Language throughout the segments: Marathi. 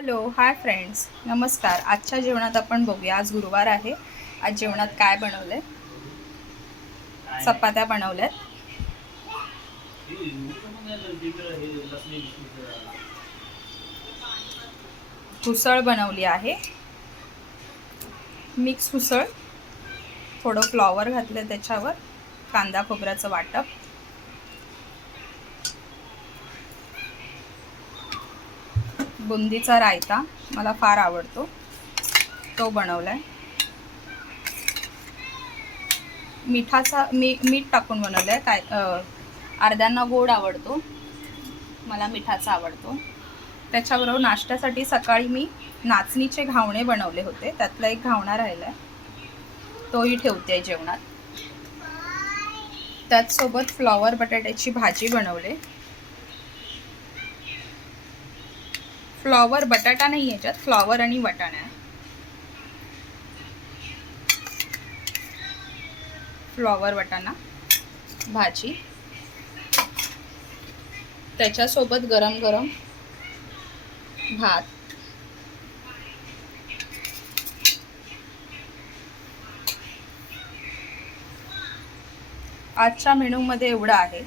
हॅलो हाय फ्रेंड्स, नमस्कार. आजच्या जेवणात आपण बघूया. आज गुरुवार आहे. आज जेवणात काय बनवलंय? चपात्या बनवल्यात, उसळ बनवली आहे, मिक्स उसळ. थोडं फ्लॉवर घातलं त्याच्यावर, कांदा खोबऱ्याचं वाटप, बुंदीचा रायता मला फार आवडतो, तो बनवलाय. मीठ टाकून बनवलंय. अर्ध्यांना गोड आवडतो, मला मिठाचा आवडतो. त्याच्याबरोबर नाश्त्यासाठी सकाळी मी नाचणीचे घावणे बनवले होते, त्यातला एक घावणा राहिलाय, तोही ठेवते जेवणात. त्याचसोबत फ्लॉवर बटाट्याची भाजी बनवले. फ्लॉवर बटाटा नाही, याच्यात फ्लॉवर आणि वाटाणा. फ्लॉवर वाटाणा भाजी, त्याच्यासोबत गरम गरम भात. आजच्या मेनूमध्ये एवढं आहे.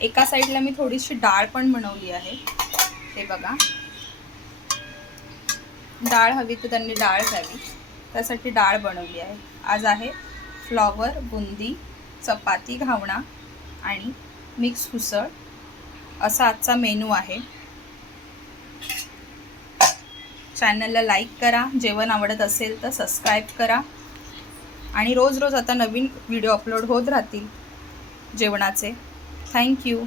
एका साईडला मी थोडीशी डाळ पण बनवली आहे, हे बघा. डाळ हवी तर त्यांनी डाळ घ्यावी, त्यासाठी डाळ बनवली आहे. आज आहे फ्लॉवर, बुंदी, चपाती, घावणा आणि मिक्स उसळ असा आजचा मेनू आहे. चॅनलला लाईक करा, जेवण आवडत असेल तर सबस्क्राईब करा, आणि रोज रोज आता नवीन व्हिडिओ अपलोड होत राहतील जेवणाचे. थँक्यू.